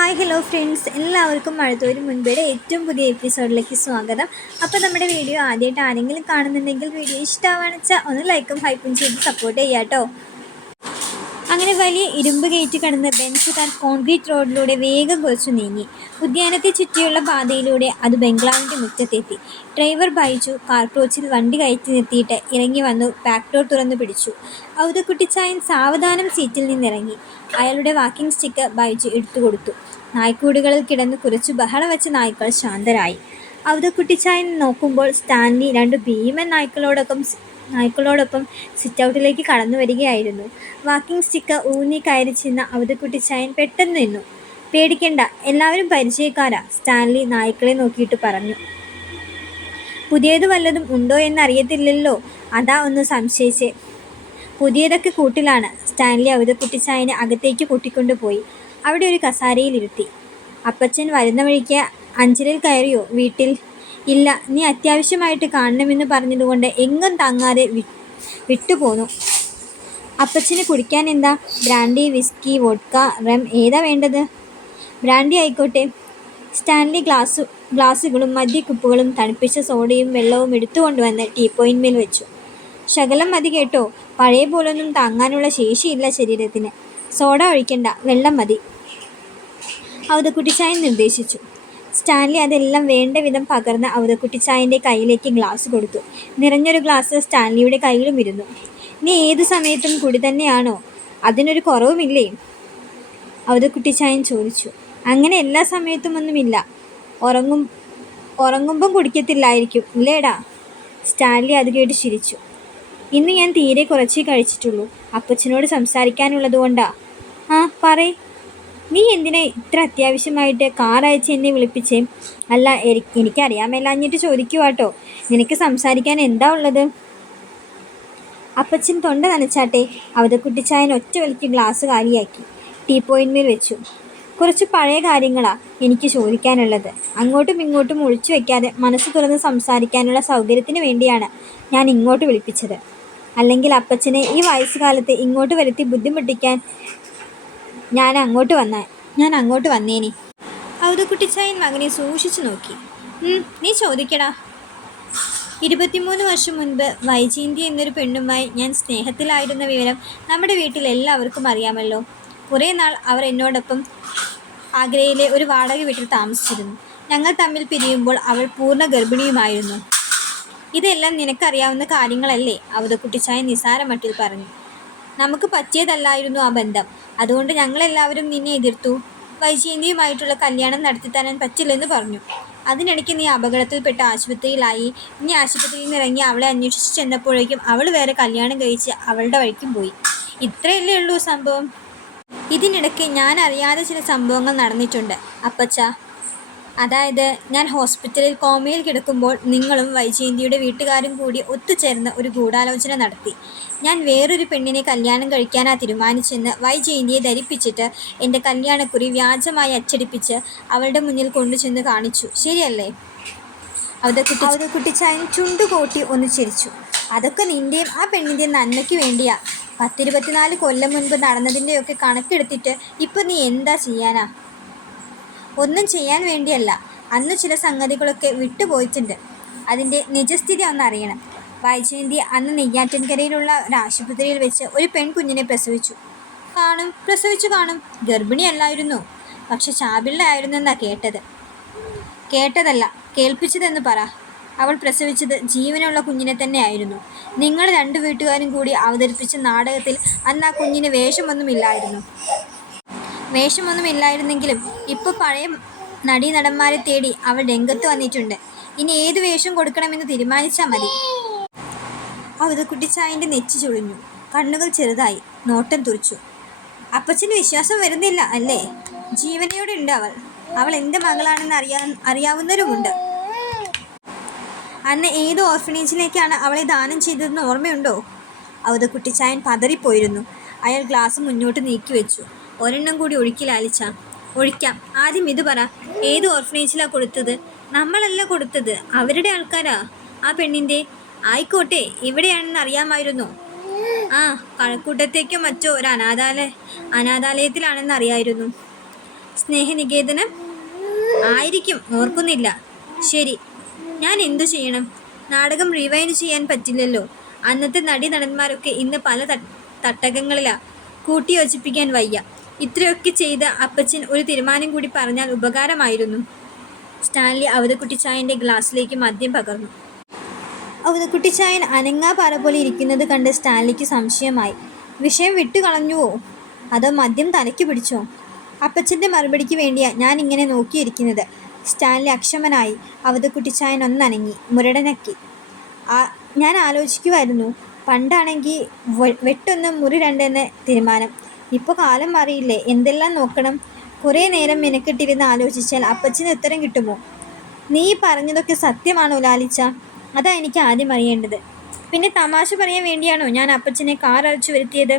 Hi hello friends, എല്ലാവർക്കും മഴത്തോരും മുൻപേടെ ഏറ്റവും പുതിയ എപ്പിസോഡിലേക്ക് സ്വാഗതം. അപ്പോൾ നമ്മുടെ വീഡിയോ ആദ്യമായിട്ട് ആരെങ്കിലും കാണുന്നുണ്ടെങ്കിൽ വീഡിയോ ഇഷ്ടമാണെന്ന് വെച്ചാൽ ഒന്ന് ലൈക്കും ഹൈപ്പും ചെയ്ത് സപ്പോർട്ട് ചെയ്യാം കേട്ടോ. അങ്ങനെ വലിയ ഇരുമ്പ് ഗേറ്റ് കടന്ന് ബെൻസ് താൻ കോൺക്രീറ്റ് റോഡിലൂടെ വേഗം കുറച്ചു നീങ്ങി. ഉദ്യാനത്തെ ചുറ്റിയുള്ള പാതയിലൂടെ അത് ബംഗ്ലാവിൻ്റെ മുറ്റത്തെത്തി. ഡ്രൈവർ ബൈജു കാർക്രോച്ചിൽ വണ്ടി കയറ്റി നിർത്തിയിട്ട് ഇറങ്ങി വന്നു. ബാക്ക് ഡോർ തുറന്നു പിടിച്ചു. ഔദക്കുട്ടിച്ചായൻ സാവധാനം സീറ്റിൽ നിന്നിറങ്ങി. അയാളുടെ വാക്കിംഗ് സ്റ്റിക്ക് ബൈജു എടുത്തുകൊടുത്തു. നായ്ക്കൂടുകളിൽ കിടന്ന് കുറച്ചു ബഹളം വെച്ച നായ്ക്കൾ ശാന്തരായി. ഔദക്കുട്ടിച്ചായൻ നോക്കുമ്പോൾ സ്റ്റാൻലി രണ്ട് ഭീമൻ നായ്ക്കളോടൊപ്പം സിറ്റൗട്ടിലേക്ക് കടന്നു വരികയായിരുന്നു. വാക്കിംഗ് സ്റ്റിക്ക് ഊന്നി കയറി ചെന്ന ഔദക്കുട്ടിച്ചായൻ പെട്ടെന്ന് നിന്നു. പേടിക്കണ്ട, എല്ലാവരും പരിചയക്കാരാ, സ്റ്റാൻലി നായ്ക്കളെ നോക്കിയിട്ട് പറഞ്ഞു. പുതിയത് വല്ലതും ഉണ്ടോ എന്നറിയത്തില്ലല്ലോ, അതാ ഒന്ന് സംശയിച്ചേ. പുതിയതൊക്കെ കൂട്ടിലാണ്. സ്റ്റാൻലി ഔദക്കുട്ടിച്ചായനെ അകത്തേക്ക് കൂട്ടിക്കൊണ്ടുപോയി അവിടെ ഒരു കസാരയിലിരുത്തി. അപ്പച്ചൻ വരുന്ന വഴിക്ക് അഞ്ചലിൽ കയറിയോ? വീട്ടിൽ ഇല്ല, നീ അത്യാവശ്യമായിട്ട് കാണണമെന്ന് പറഞ്ഞതുകൊണ്ട് എങ്ങും താങ്ങാതെ വിട്ടുപോന്നു. അപ്പച്ചന് കുടിക്കാൻ എന്താ? ബ്രാൻഡി, വിസ്കി, വോഡ്ക, റം, ഏതാ വേണ്ടത്? ബ്രാൻഡി ആയിക്കോട്ടെ. സ്റ്റാൻലി ഗ്ലാസുകളും മദ്യക്കുപ്പുകളും തണുപ്പിച്ച സോഡയും വെള്ളവും എടുത്തുകൊണ്ടുവന്ന് ടീപ്പോയിന്മേൽ വെച്ചു. ശകലം മതി കേട്ടോ, പഴയ പോലൊന്നും താങ്ങാനുള്ള ശേഷിയില്ല ശരീരത്തിന്. സോഡ ഒഴിക്കണ്ട, വെള്ളം മതി, ഔദക്കുട്ടിച്ചായൻ നിർദ്ദേശിച്ചു. സ്റ്റാൻലി അതെല്ലാം വേണ്ട വിധം പകർന്ന് ഔദക്കുട്ടിച്ചായൻ്റെ കയ്യിലേക്ക് ഗ്ലാസ് കൊടുത്തു. നിറഞ്ഞൊരു ഗ്ലാസ് സ്റ്റാൻലിയുടെ കയ്യിലും ഇരുന്നു. നീ ഏതു സമയത്തും കുടി തന്നെയാണോ? അതിനൊരു കുറവുമില്ലേ? ഔദക്കുട്ടിച്ചായൻ ചോദിച്ചു. അങ്ങനെ എല്ലാ സമയത്തും ഒന്നുമില്ല. ഉറങ്ങുമ്പം കുടിക്കത്തില്ലായിരിക്കും ഇല്ലേടാ? സ്റ്റാൻലി അത് കേട്ട് ചിരിച്ചു. ഇന്ന് ഞാൻ തീരെ കുറച്ചേ കഴിച്ചിട്ടുള്ളൂ. അപ്പച്ചനോട് സംസാരിക്കാനുള്ളതുകൊണ്ടാ. ആ പറയ്, നീ എന്തിനാ ഇത്ര അത്യാവശ്യമായിട്ട് കാർ അയച്ച് എന്നെ വിളിപ്പിച്ചേ? അല്ല, എനിക്കറിയാമല്ലാഞ്ഞിട്ട് ചോദിക്കുവാട്ടോ. നിനക്ക് സംസാരിക്കാൻ എന്താ ഉള്ളത്? അപ്പച്ചൻ തൊണ്ട നനച്ചാട്ടെ. ഔദക്കുട്ടിച്ചായൻ ഒറ്റ വലിക്ക് ഗ്ലാസ് കാലിയാക്കി ടീപ്പോയിന്മേൽ വെച്ചു. കുറച്ച് പഴയ കാര്യങ്ങളാ എനിക്ക് ചോദിക്കാനുള്ളത്. അങ്ങോട്ടും ഇങ്ങോട്ടും ഒളിച്ചു വെക്കാതെ മനസ്സ് തുറന്ന് സംസാരിക്കാനുള്ള സൗകര്യത്തിന് വേണ്ടിയാണ് ഞാൻ ഇങ്ങോട്ട് വിളിപ്പിച്ചത്. അല്ലെങ്കിൽ അപ്പച്ചനെ ഈ വയസ്സുകാലത്ത് ഇങ്ങോട്ട് വരുത്തി ബുദ്ധിമുട്ടിക്കാൻ ഞാൻ അങ്ങോട്ട് വന്നേനി. ഔദക്കുട്ടിച്ചായൻ മകനെ സൂക്ഷിച്ചു നോക്കി. നീ ചോദിക്കടാ. 23 വർഷം മുൻപ് വൈജയന്തി എന്നൊരു പെണ്ണുമായി ഞാൻ സ്നേഹത്തിലായിരുന്ന വിവരം നമ്മുടെ വീട്ടിൽ എല്ലാവർക്കും അറിയാമല്ലോ. കുറേ നാൾ അവർ എന്നോടൊപ്പം ആഗ്രയിലെ ഒരു വാടക വീട്ടിൽ താമസിച്ചിരുന്നു. ഞങ്ങൾ തമ്മിൽ പിരിയുമ്പോൾ അവൾ പൂർണ്ണ ഗർഭിണിയുമായിരുന്നു. ഇതെല്ലാം നിനക്കറിയാവുന്ന കാര്യങ്ങളല്ലേ? ഔദക്കുട്ടിച്ചായൻ നിസാരമട്ടിൽ പറഞ്ഞു. നമുക്ക് പറ്റിയതല്ലായിരുന്നു ആ ബന്ധം. അതുകൊണ്ട് ഞങ്ങളെല്ലാവരും നിന്നെ എതിർത്തു. വൈജയന്തിയുമായിട്ടുള്ള കല്യാണം നടത്തിത്തരാൻ പറ്റില്ലെന്ന് പറഞ്ഞു. അതിനിടയ്ക്ക് നീ അപകടത്തിൽപ്പെട്ട് ആശുപത്രിയിലായി. നീ ആശുപത്രിയിൽ നിന്ന് ഇറങ്ങി അവളെ അന്വേഷിച്ച് ചെന്നപ്പോഴേക്കും അവൾ വേറെ കല്യാണം കഴിച്ച് അവളുടെ വഴിക്കും പോയി. ഇത്രയല്ലേ ഉള്ളൂ സംഭവം. ഇതിനിടയ്ക്ക് ഞാൻ അറിയാതെ ചില സംഭവങ്ങൾ നടന്നിട്ടുണ്ട് അപ്പച്ച. അതായത്, ഞാൻ ഹോസ്പിറ്റലിൽ കോമയിൽ കിടക്കുമ്പോൾ നിങ്ങളും വൈജയന്തിയുടെ വീട്ടുകാരും കൂടി ഒത്തുചേർന്ന് ഒരു ഗൂഢാലോചന നടത്തി. ഞാൻ വേറൊരു പെണ്ണിനെ കല്യാണം കഴിക്കാനാ തീരുമാനിച്ചെന്ന് വൈജയന്തിയെ ധരിപ്പിച്ചിട്ട് എൻ്റെ കല്യാണക്കുറി വ്യാജമായി അച്ചടിപ്പിച്ച് അവളുടെ മുന്നിൽ കൊണ്ടുചെന്ന് കാണിച്ചു. ശരിയല്ലേ? ഔദക്കുട്ടിച്ചായൻ ചുണ്ടുകൂട്ടി ഒന്ന് ചിരിച്ചു. അതൊക്കെ നിൻ്റെയും ആ പെണ്ണിൻ്റെയും നന്മയ്ക്ക് വേണ്ടിയാ. 10-24 കൊല്ലം മുൻപ് നടന്നതിൻ്റെയൊക്കെ കണക്കെടുത്തിട്ട് ഇപ്പം നീ എന്താ ചെയ്യാനാ? ഒന്നും ചെയ്യാൻ വേണ്ടിയല്ല. അന്ന് ചില സംഗതികളൊക്കെ വിട്ടുപോയിട്ടുണ്ട്. അതിൻ്റെ നിജസ്ഥിതി ഒന്നറിയണം. വൈജയന്തി അന്ന് നെയ്യാറ്റിൻകരയിലുള്ള ഒരു ആശുപത്രിയിൽ വെച്ച് ഒരു പെൺകുഞ്ഞിനെ പ്രസവിച്ചു കാണും. ഗർഭിണിയല്ലായിരുന്നു, പക്ഷെ ചാപിള്ളയായിരുന്നെന്നാ കേട്ടതല്ല, കേൾപ്പിച്ചതെന്ന് പറ. അവൾ പ്രസവിച്ചത് ജീവനുള്ള കുഞ്ഞിനെ തന്നെയായിരുന്നു. നിങ്ങൾ രണ്ടു വീട്ടുകാരും കൂടി അവതരിപ്പിച്ച നാടകത്തിൽ അന്ന് ആ കുഞ്ഞിന് വേഷമൊന്നുമില്ലായിരുന്നെങ്കിലും ഇപ്പോൾ പഴയ നടീനടന്മാരെ തേടി അവൾ രംഗത്ത് വന്നിട്ടുണ്ട്. ഇനി ഏത് വേഷം കൊടുക്കണമെന്ന് തീരുമാനിച്ചാൽ മതി. ഔദക്കുട്ടിച്ചായൻ്റെ നെറ്റി ചുളിഞ്ഞു. കണ്ണുകൾ ചെറുതായി. നോട്ടം തുറിച്ചു. അപ്പച്ചന് വിശ്വാസം വരുന്നില്ല അല്ലേ? ജീവനയോടെ ഉണ്ട് അവൾ എൻ്റെ മകളാണെന്ന് അറിയാവുന്നവരുമുണ്ട്. അന്ന് ഏത് ഓർഫനേജിലേക്കാണ് അവളെ ദാനം ചെയ്തതെന്ന് ഓർമ്മയുണ്ടോ? ഔദക്കുട്ടിച്ചായൻ പതറിപ്പോയിരുന്നു. അയാൾ ഗ്ലാസ് മുന്നോട്ട് നീക്കി വെച്ചു. ഒരെണ്ണം കൂടി ഒഴിക്കാം. ആദ്യം ഇത് പറ, ഏത് ഓർഫനേജിലാണ് കൊടുത്തത്? നമ്മളല്ല കൊടുത്തത്, അവരുടെ ആൾക്കാരാ. ആ പെണ്ണിൻ്റെ ആയിക്കോട്ടെ, എവിടെയാണെന്ന് അറിയാമായിരുന്നോ? ആ, കഴക്കൂട്ടത്തേക്കോ മറ്റോ ഒരു അനാഥാലയത്തിലാണെന്ന് അറിയായിരുന്നു. സ്നേഹനികേതനം ആയിരിക്കും, ഓർക്കുന്നില്ല. ശരി, ഞാൻ എന്തു ചെയ്യണം? നാടകം റിവൈൻഡ് ചെയ്യാൻ പറ്റില്ലല്ലോ. അന്നത്തെ നടന്മാരൊക്കെ ഇന്ന് പല തട്ടകങ്ങളിലാ. കൂട്ടിയോജിപ്പിക്കാൻ വയ്യ. ഇത്രയൊക്കെ ചെയ്ത അപ്പച്ചൻ ഒരു തീരുമാനം കൂടി പറഞ്ഞാൽ ഉപകാരമായിരുന്നു. സ്റ്റാൻലി അവതക്കുട്ടിച്ചായൻ്റെ ഗ്ലാസ്സിലേക്ക് മദ്യം പകർന്നു. അവതക്കുട്ടിച്ചായൻ അനങ്ങാപാറ പോലെ ഇരിക്കുന്നത് കണ്ട് സ്റ്റാൻലിക്ക് സംശയമായി. വിഷയം വിട്ടുകളഞ്ഞുവോ, അതോ മദ്യം തലയ്ക്ക് പിടിച്ചോ? അപ്പച്ചൻ്റെ മറുപടിക്ക് വേണ്ടിയാ ഞാൻ ഇങ്ങനെ നോക്കിയിരിക്കുന്നത്. സ്റ്റാൻലി അക്ഷമനായി. അവതക്കുട്ടിച്ചായൻ ഒന്നനങ്ങി, മുരടനക്കി. ഞാൻ ആലോചിക്കുമായിരുന്നു. പണ്ടാണെങ്കിൽ വെട്ടൊന്ന് മുറി രണ്ടെന്ന് തീരുമാനം. ഇപ്പോൾ കാലം മാറിയില്ലേ, എന്തെല്ലാം നോക്കണം. കുറേ നേരം മെനക്കെട്ടിരുന്ന് ആലോചിച്ചാൽ അപ്പച്ചന് ഉത്തരം കിട്ടുമോ? നീ പറഞ്ഞതൊക്കെ സത്യമാണോ ലാലിച്ച? അതാ എനിക്ക് ആദ്യം അറിയേണ്ടത്. പിന്നെ തമാശ പറയാൻ വേണ്ടിയാണോ ഞാൻ അപ്പച്ചനെ കാർ അഴിച്ചു വരുത്തിയത്?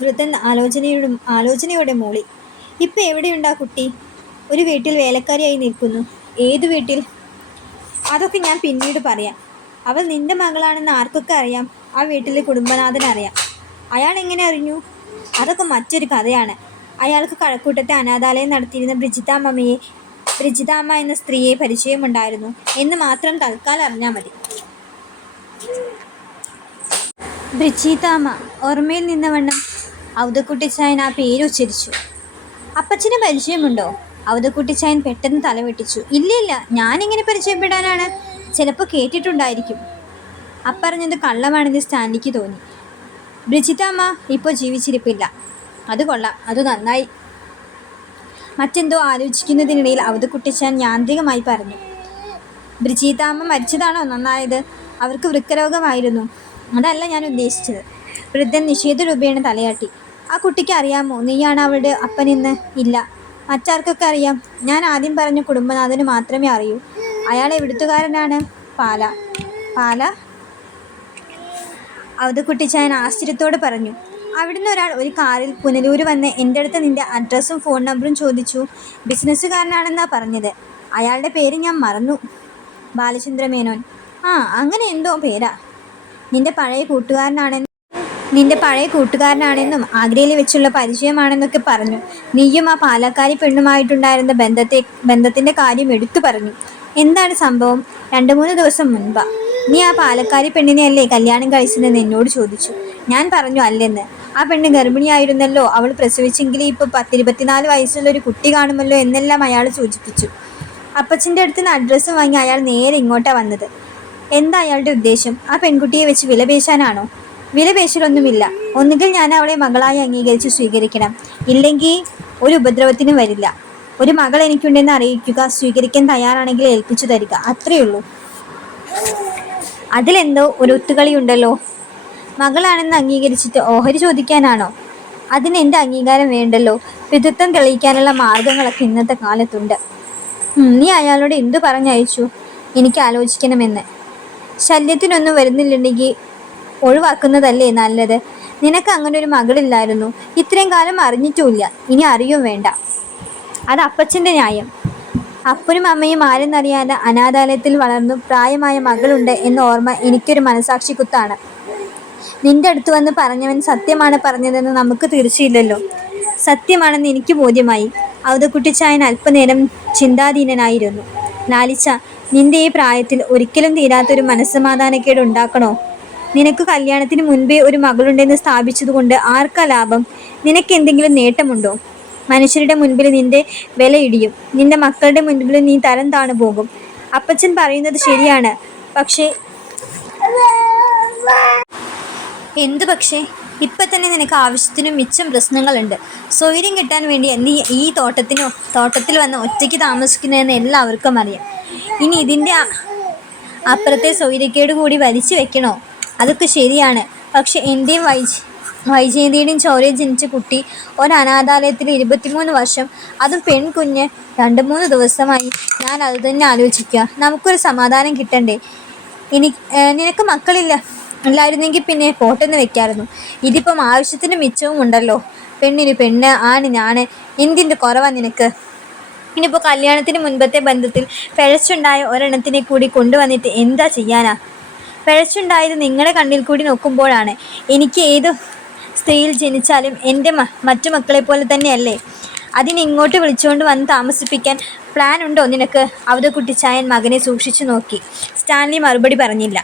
വൃദ്ധൻ ആലോചനയോടെ മൂളി. ഇപ്പം എവിടെയുണ്ടാ കുട്ടി? ഒരു വീട്ടിൽ വേലക്കാരിയായി നിൽക്കുന്നു. ഏതു വീട്ടിൽ? അതൊക്കെ ഞാൻ പിന്നീട് പറയാം. അവൾ നിന്റെ മകളാണെന്ന് ആർക്കൊക്കെ അറിയാം? ആ വീട്ടിലെ കുടുംബനാഥൻ അറിയാം. അയാൾ എങ്ങനെ അറിഞ്ഞു? അതൊക്കെ മറ്റൊരു കഥയാണ്. അയാൾക്ക് കഴക്കൂട്ടത്തെ അനാഥാലയം നടത്തിയിരുന്ന ബ്രിജിതാമ്മ എന്ന സ്ത്രീയെ പരിചയമുണ്ടായിരുന്നു എന്ന് മാത്രം തൽക്കാലം അറിഞ്ഞാൽ മതി. ബ്രിജിതാമ്മ ഓർമ്മയിൽ നിന്നവണ്ണം അവതക്കുട്ടിച്ചായൻ ആ പേര് ഉച്ചരിച്ചു. അപ്പച്ചന് പരിചയമുണ്ടോ? അവതക്കുട്ടിച്ചായൻ പെട്ടെന്ന് തലവെട്ടിച്ചു. ഇല്ല, ഞാനെങ്ങനെ പരിചയപ്പെടാനാണ്? ചിലപ്പോൾ കേട്ടിട്ടുണ്ടായിരിക്കും. അപ്പറഞ്ഞത് കള്ളമാണെന്ന് സ്റ്റാൻലിക്ക് തോന്നി. ബ്രിജിതാമ്മ ഇപ്പോൾ ജീവിച്ചിരിപ്പില്ല. അത് കൊള്ളാം, അത് നന്നായി. മറ്റെന്തോ ആലോചിക്കുന്നതിനിടയിൽ അവതക്കുട്ടിച്ചാൻ യാന്ത്രികമായി പറഞ്ഞു. ബ്രിജിതാമ്മ മരിച്ചതാണോ നന്നായത്? അവർക്ക് വൃക്കരോഗമായിരുന്നു. അതല്ല ഞാൻ ഉദ്ദേശിച്ചത്. വൃദ്ധൻ നിഷേധരൂപേണ തലയാട്ടി. ആ കുട്ടിക്ക് അറിയാമോ നീയാണ് അവളുടെ അപ്പനെന്ന്? ഇല്ല. മറ്റാർക്കൊക്കെ അറിയാം? ഞാൻ ആദ്യം പറഞ്ഞ കുടുംബനാഥന് മാത്രമേ അറിയൂ. അയാൾ എവിടുത്തുകാരനാണ്? പാല. പാല? അവതക്കുട്ടിച്ചായൻ ആശ്ചര്യത്തോടെ പറഞ്ഞു. അവിടുന്ന് ഒരാൾ ഒരു കാറിൽ പുനലൂർ വന്ന് എൻ്റെ അടുത്ത് നിൻ്റെ അഡ്രസ്സും ഫോൺ നമ്പറും ചോദിച്ചു. ബിസിനസ്സുകാരനാണെന്നാ പറഞ്ഞത്. അയാളുടെ പേര് ഞാൻ മറന്നു. ബാലചന്ദ്രമേനോൻ. അങ്ങനെ എന്തോ പേരാ. നിൻ്റെ പഴയ കൂട്ടുകാരനാണെന്നും ആഗ്രയിൽ വെച്ചുള്ള പരിചയമാണെന്നൊക്കെ പറഞ്ഞു. നീയും ആ പാലക്കാരി പെണ്ണുമായിട്ടുണ്ടായിരുന്ന ബന്ധത്തിൻ്റെ കാര്യം എടുത്തു പറഞ്ഞു. എന്താണ് സംഭവം? 2-3 ദിവസം മുൻപാ. നീ ആ പാലക്കാരി പെണ്ണിനെയല്ലേ കല്യാണം കഴിച്ചതെന്ന് എന്നോട് ചോദിച്ചു. ഞാൻ പറഞ്ഞു അല്ലെന്ന്. ആ പെണ്ണ് ഗർഭിണിയായിരുന്നല്ലോ. അവൾ പ്രസവിച്ചെങ്കിൽ ഇപ്പോൾ 10-24 വയസ്സുള്ള ഒരു കുട്ടി കാണുമല്ലോ എന്നെല്ലാം അയാൾ സൂചിപ്പിച്ചു. അപ്പച്ചൻ്റെ അടുത്ത് നിന്ന് അഡ്രസ്സും വാങ്ങി അയാൾ നേരെ ഇങ്ങോട്ടാണ് വന്നത്. എന്താ അയാളുടെ ഉദ്ദേശം? ആ പെൺകുട്ടിയെ വെച്ച് വിലപേശാനാണോ? വിലപേശലൊന്നുമില്ല. ഒന്നുകിൽ ഞാൻ അവളെ മകളായി അംഗീകരിച്ച് സ്വീകരിക്കണം, ഇല്ലെങ്കിൽ ഒരു ഉപദ്രവത്തിനും വരില്ല. ഒരു മകൾ എനിക്കുണ്ടെന്ന് അറിയിക്കുക, സ്വീകരിക്കാൻ തയ്യാറാണെങ്കിൽ ഏൽപ്പിച്ചു തരിക, അത്രയുള്ളൂ. അതിലെന്തോ ഒരു ഒത്തുകളിയുണ്ടല്ലോ. മകളാണെന്ന് അംഗീകരിച്ചിട്ട് ഓഹരി ചോദിക്കാനാണോ? അതിന് എൻ്റെ അംഗീകാരം വേണ്ടല്ലോ. പിതൃത്വം തെളിയിക്കാനുള്ള മാർഗങ്ങളൊക്കെ ഇന്നത്തെ കാലത്തുണ്ട്. നീ അയാളോട് എന്തു പറഞ്ഞയച്ചു? എനിക്ക് ആലോചിക്കണമെന്ന്. ശല്യത്തിനൊന്നും വരുന്നില്ലെങ്കിൽ ഒഴിവാക്കുന്നതല്ലേ നല്ലത്. നിനക്ക് അങ്ങനെ ഒരു മകളില്ലായിരുന്നു. ഇത്രയും കാലം അറിഞ്ഞിട്ടുമില്ല, ഇനി അറിയും വേണ്ട. അത് അപ്പച്ചൻ്റെ ന്യായം. അപ്പനും അമ്മയും ആരെന്നറിയാതെ അനാഥാലയത്തിൽ വളർന്നു പ്രായമായ മകളുണ്ട് എന്ന ഓർമ്മ എനിക്കൊരു മനസാക്ഷി കുത്താണ്. നിന്റെ അടുത്ത് വന്ന് പറഞ്ഞവൻ സത്യമാണ് പറഞ്ഞതെന്ന് നമുക്ക് തീർച്ചയില്ലല്ലോ. സത്യമാണെന്ന് എനിക്ക് ബോധ്യമായി. അവതക്കുട്ടിച്ചായൻ അല്പനേരം ചിന്താധീനനായിരുന്നു. ലാലിച്ച, നിന്റെ ഈ പ്രായത്തിൽ ഒരിക്കലും തീരാത്തൊരു മനസ്സമാധാനക്കേട് ഉണ്ടാക്കണോ? നിനക്ക് കല്യാണത്തിന് മുൻപേ ഒരു മകളുണ്ടെന്ന് സ്ഥാപിച്ചതുകൊണ്ട് ആർക്കാ ലാഭം? നിനക്ക് എന്തെങ്കിലും നേട്ടമുണ്ടോ? മനുഷ്യരുടെ മുൻപിൽ നിന്റെ വില ഇടിയും. നിന്റെ മക്കളുടെ മുൻപിൽ നീ തരം താണു പോകും. അപ്പച്ചൻ പറയുന്നത് ശരിയാണ്. പക്ഷേ എന്തു പക്ഷേ? ഇപ്പം തന്നെ നിനക്ക് ആവശ്യത്തിനും മിച്ചം പ്രശ്നങ്ങളുണ്ട്. സൗകര്യം കിട്ടാൻ വേണ്ടി നീ ഈ തോട്ടത്തിൽ വന്ന് ഒറ്റയ്ക്ക് താമസിക്കുന്നതെന്ന് എല്ലാവർക്കും അറിയാം. ഇനി ഇതിൻ്റെ അപ്പുറത്തെ സൗകര്യക്കേട് കൂടി വലിച്ചു വെക്കണോ? അതൊക്കെ ശരിയാണ്. പക്ഷെ എൻ്റെയും വൈജയന്തിയുടെയും ചോരയിൽ ജനിച്ച കുട്ടി ഒരു അനാഥാലയത്തിൽ 23 വർഷം, അതും പെൺകുഞ്ഞ്. 2-3 ദിവസമായി ഞാൻ അത് തന്നെ ആലോചിക്കുക. നമുക്കൊരു സമാധാനം കിട്ടണ്ടേ? നിനക്ക് മക്കളില്ലായിരുന്നെങ്കിൽ പിന്നെ പോട്ടെന്ന് വെക്കായിരുന്നു. ഇതിപ്പം ആവശ്യത്തിന് മിച്ചവും ഉണ്ടല്ലോ. പെണ്ണിന് പെണ്ണ്, ആണിന് ആണ്. എന്തിൻ്റെ കുറവാണ് നിനക്ക്? ഇനിയിപ്പോൾ കല്യാണത്തിന് മുൻപത്തെ ബന്ധത്തിൽ പിഴച്ചുണ്ടായ ഒരെണ്ണത്തിനെ കൂടി കൊണ്ടുവന്നിട്ട് എന്താ ചെയ്യാനാ? പിഴച്ചുണ്ടായത് നിങ്ങളുടെ കണ്ണിൽ കൂടി നോക്കുമ്പോഴാണ്. എനിക്ക് ഏത് സ്ത്രീയിൽ ജനിച്ചാലും എൻ്റെ മറ്റു മക്കളെ പോലെ തന്നെയല്ലേ? അതിനെ ഇങ്ങോട്ട് വിളിച്ചുകൊണ്ട് വന്ന് താമസിപ്പിക്കാൻ പ്ലാൻ ഉണ്ടോ നിനക്ക്? അവധക്കുട്ടിച്ചായൻ മകനെ സൂക്ഷിച്ചു നോക്കി. സ്റ്റാൻലി മറുപടി പറഞ്ഞില്ല.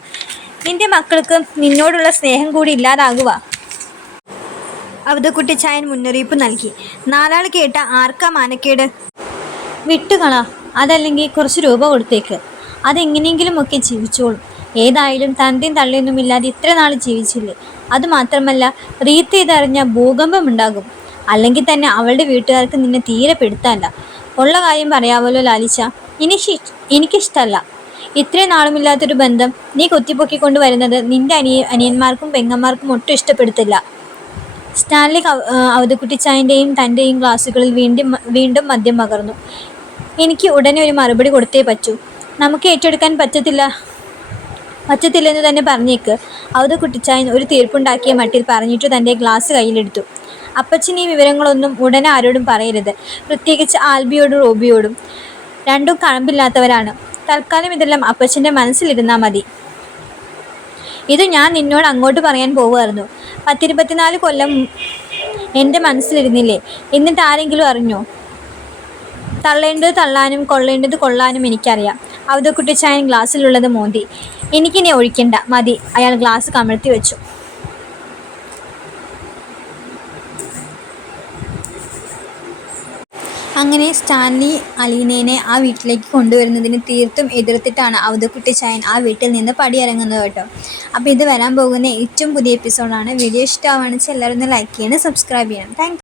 നിന്റെ മക്കൾക്ക് നിന്നോടുള്ള സ്നേഹം കൂടി ഇല്ലാതാകുക. അവധക്കുട്ടിച്ചായൻ മുന്നറിയിപ്പ് നൽകി. നാലാൾ കേട്ട ആർക്കാ മാനക്കേട്? വിട്ടുകള, അതല്ലെങ്കിൽ കുറച്ച് രൂപ കൊടുത്തേക്ക്. അതെങ്ങനെയെങ്കിലും ഒക്കെ ജീവിച്ചോളും. ഏതായാലും തന്റെയും തള്ളയൊന്നുമില്ലാതെ ഇത്ര നാൾ ജീവിച്ചില്ലേ. അതുമാത്രമല്ല, റീത്ത് ഇതറിഞ്ഞ ഭൂകമ്പമുണ്ടാകും. അല്ലെങ്കിൽ തന്നെ അവളുടെ വീട്ടുകാർക്ക് നിന്നെ തീരെ പെടുത്താല്ല. ഉള്ള കാര്യം പറയാമല്ലോ ലാലിച്ച, എനിക്കിഷ്ടല്ല. ഇത്രയും നാളുമില്ലാത്തൊരു ബന്ധം നീ കുത്തിപ്പൊക്കിക്കൊണ്ട് വരുന്നത് നിന്റെ അനിയന്മാർക്കും പെങ്ങന്മാർക്കും ഒട്ടും ഇഷ്ടപ്പെടുത്തില്ല. സ്റ്റാൻലി അവധക്കുട്ടിച്ചായൻ്റെയും തൻ്റെയും ഗ്ലാസുകളിൽ വീണ്ടും മദ്യം പകർന്നു. എനിക്ക് ഉടനെ ഒരു മറുപടി കൊടുത്തേ പറ്റൂ. നമുക്ക് ഏറ്റെടുക്കാൻ പറ്റത്തില്ലെന്ന് തന്നെ പറഞ്ഞേക്ക്. അവധക്കുട്ടിച്ചായൻ ഒരു തീർപ്പുണ്ടാക്കിയ മട്ടിൽ പറഞ്ഞിട്ട് തൻ്റെ ഗ്ലാസ് കയ്യിലെടുത്തു. അപ്പച്ചൻ ഈ വിവരങ്ങളൊന്നും ഉടനെ ആരോടും പറയരുത്, പ്രത്യേകിച്ച് ആൽബിയോടും റോബിയോടും. രണ്ടും കഴമ്പില്ലാത്തവരാണ്. തൽക്കാലം ഇതെല്ലാം അപ്പച്ചൻ്റെ മനസ്സിലിരുന്നാൽ മതി. ഇത് ഞാൻ നിന്നോട് അങ്ങോട്ട് പറയാൻ പോവുമായിരുന്നു. 10-24 കൊല്ലം എൻ്റെ മനസ്സിലിരുന്നില്ലേ? എന്നിട്ട് ആരെങ്കിലും അറിഞ്ഞോ? തള്ളേണ്ടത് തള്ളാനും കൊള്ളേണ്ടത് കൊള്ളാനും എനിക്കറിയാം. അവധക്കുട്ടിച്ചായൻ ഗ്ലാസ്സിലുള്ളത് മോന്തി. എനിക്കിനി ഒഴിക്കണ്ട, മതി. അയാൾ ഗ്ലാസ് കമഴ്ത്തി വെച്ചു. അങ്ങനെ സ്റ്റാൻലി അലീനേനെ ആ വീട്ടിലേക്ക് കൊണ്ടുവരുന്നതിന് തീർത്തും എതിർത്തിട്ടാണ് അവധക്കുട്ടിച്ചായൻ ആ വീട്ടിൽ നിന്ന് പടിയിറങ്ങുന്നത് കേട്ടോ. അപ്പോൾ ഇത് വരാൻ പോകുന്ന ഏറ്റവും പുതിയ എപ്പിസോഡാണ്. വീഡിയോ ഇഷ്ടമാണെന്ന് വെച്ചാൽ എല്ലാവരും ഒന്ന് ലൈക്ക് ചെയ്യണം, സബ്സ്ക്രൈബ് ചെയ്യണം. താങ്ക്